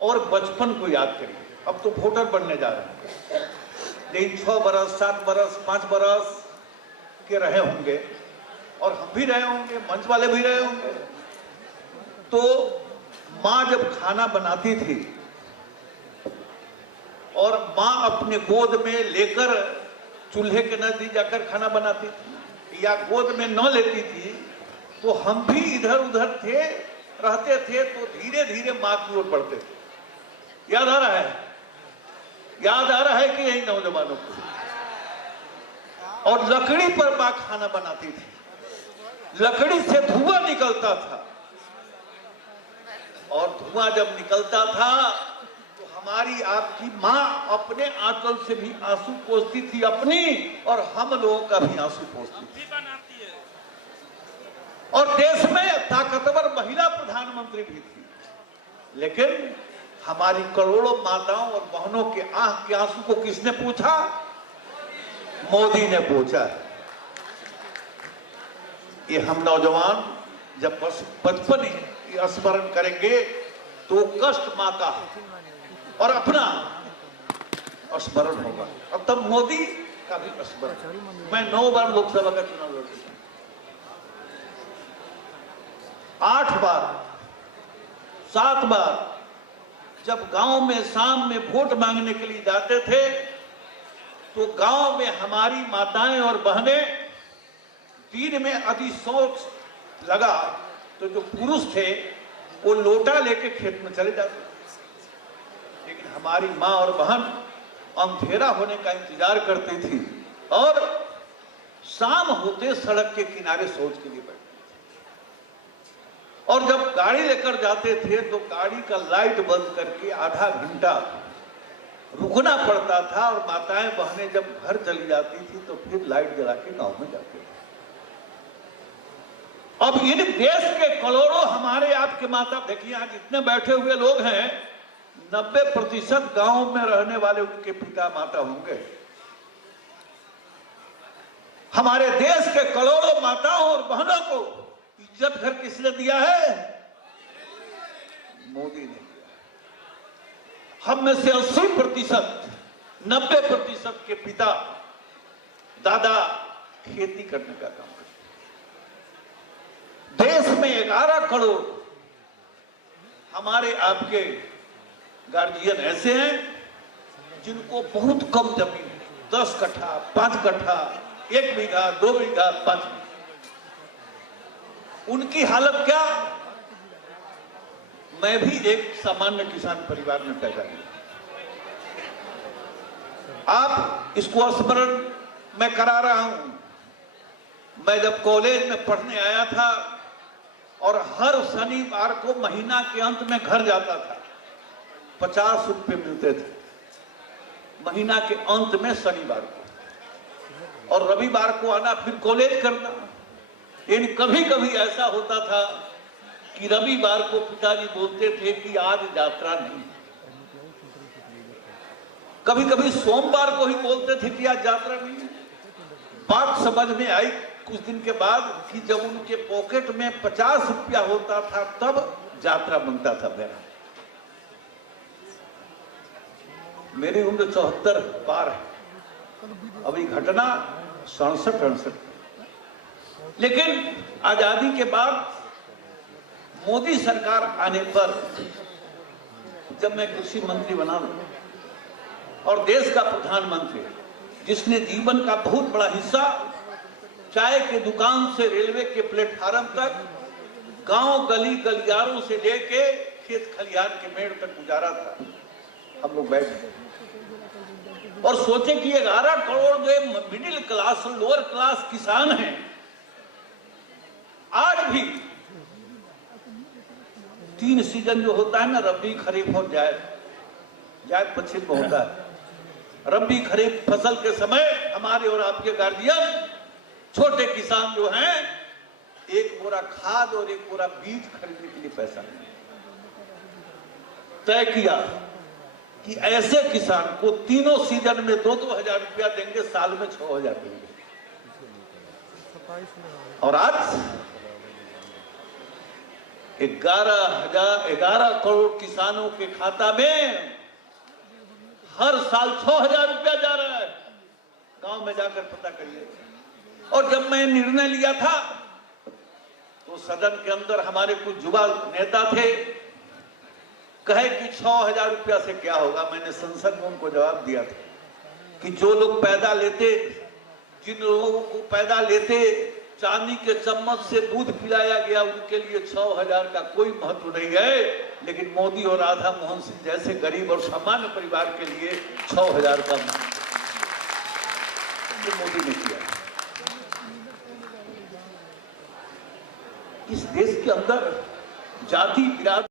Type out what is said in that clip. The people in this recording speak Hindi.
और बचपन को याद करिए। अब तो वोटर बनने जा रहे हैं, लेकिन 6 बरस, 7 बरस, 5 बरस के रहे होंगे, और हम भी रहे होंगे, मंच वाले भी रहे होंगे। तो माँ जब खाना बनाती थी और माँ अपने गोद में लेकर चूल्हे के नजदीक जाकर खाना बनाती थी, या गोद में न लेती थी, तो हम भी इधर उधर थे, रहते थे, तो धीरे धीरे माँ की ओर बढ़ते थे। याद आ रहा है? याद आ रहा है कि यही नौजवानों को? और लकड़ी पर माँ खाना बनाती थी, लकड़ी से धुआं निकलता था, और धुआं जब निकलता था तो हमारी आपकी माँ अपने आंचल से भी आंसू पोंछती थी अपनी, और हम लोगों का भी आंसू पोंछती थी। और देश में ताकतवर महिला प्रधानमंत्री भी थी, लेकिन हमारी करोड़ों माताओं और बहनों के आंख के आंसू को किसने पूछा? मोदी ने पूछा। ये हम नौजवान जब बचपन स्मरण करेंगे तो कष्ट माँ का और अपना स्मरण होगा, और तब मोदी का भी स्मरण। मैं 9 बार लोकसभा का चुनाव लड़ चुका, 8 बार, 7 बार। जब गांव में शाम में वोट मांगने के लिए जाते थे तो गांव में हमारी माताएं और बहनें दिन में यदि शौच लगा तो जो पुरुष थे वो लोटा लेके खेत में चले जाते, लेकिन हमारी माँ और बहन अंधेरा होने का इंतजार करती थी और शाम होते सड़क के किनारे शौच के लिए बैठती। और जब गाड़ी लेकर जाते थे तो गाड़ी का लाइट बंद करके आधा घंटा रुकना पड़ता था, और माताएं बहनें जब घर चली जाती थी तो फिर लाइट जला के गांव में जाते थे। अब इन देश के करोड़ों हमारे आपके माता, देखिए आज जितने बैठे हुए लोग हैं 90% गांव में रहने वाले उनके पिता माता होंगे। हमारे देश के करोड़ों माताओं और बहनों को इज्जत घर किसने दिया है? मोदी ने दिया। हम में से 80%, 90% के पिता दादा खेती करने का काम करते। देश में 11 करोड़ हमारे आपके गार्जियन ऐसे हैं जिनको बहुत कम जमीन, 10 कट्ठा, 5 कट्ठा, 1 बीघा, 2 बीघा, 5 बीघा। उनकी हालत क्या? मैं भी एक सामान्य किसान परिवार में पैदा हुआ। आप इसको स्मरण मैं करा रहा हूं। मैं जब कॉलेज में पढ़ने आया था और हर शनिवार को महीना के अंत में घर जाता था, 50 रुपये मिलते थे महीना के अंत में शनिवार को, और रविवार को आना फिर कॉलेज करना। इन कभी कभी ऐसा होता था कि रविवार को पिताजी बोलते थे कि आज यात्रा नहीं, कभी कभी सोमवार को ही बोलते थे कि आज यात्रा नहीं। बात समझ में आई कुछ दिन के बाद कि जब उनके पॉकेट में 50 रुपया होता था तब यात्रा बनता था मेरा। मेरी उम्र 74 पार है, अभी घटना 67-68। लेकिन आजादी के बाद मोदी सरकार आने पर जब मैं कृषि मंत्री बना और देश का प्रधानमंत्री, जिसने जीवन का बहुत बड़ा हिस्सा चाय के दुकान से रेलवे के प्लेटफार्म तक, गांव गली गलियारों से लेके खेत खलिहान के मेड़ तक गुजारा था, हम लोग बैठे और सोचे कि 11 करोड़ जो मिडिल क्लास, लोअर क्लास किसान हैं, आज भी 3 सीजन जो होता है ना, रबी, खरीफ और जायद, जायद पश्चिम में होता है। रबी खरीफ फसल के समय हमारे और आपके गार्जियन छोटे किसान जो हैं, 1 बोरा खाद और 1 बोरा बीज खरीदने के लिए पैसा नहीं। तय किया कि ऐसे किसान को तीनों सीजन में 2-2 हजार रुपया देंगे, साल में 6 हजार देंगे। और आज 11 करोड़ किसानों के खाता में हर साल 6,000 रुपया जा रहा है। गांव में जाकर पता करिए। और जब मैं निर्णय लिया था तो सदन के अंदर हमारे कुछ युवा नेता थे, कहे कि 6,000 रुपया से क्या होगा। मैंने संसद में उनको जवाब दिया था कि जो लोग पैदा लेते, जिन लोगों को पैदा लेते चांदी के चम्मच से दूध पिलाया गया, उनके लिए 6,000 का कोई महत्व नहीं है, लेकिन मोदी और राधा मोहन सिंह जैसे गरीब और सामान्य परिवार के लिए 6,000 का महत्व मोदी ने किया। इस देश के अंदर जाति विरासत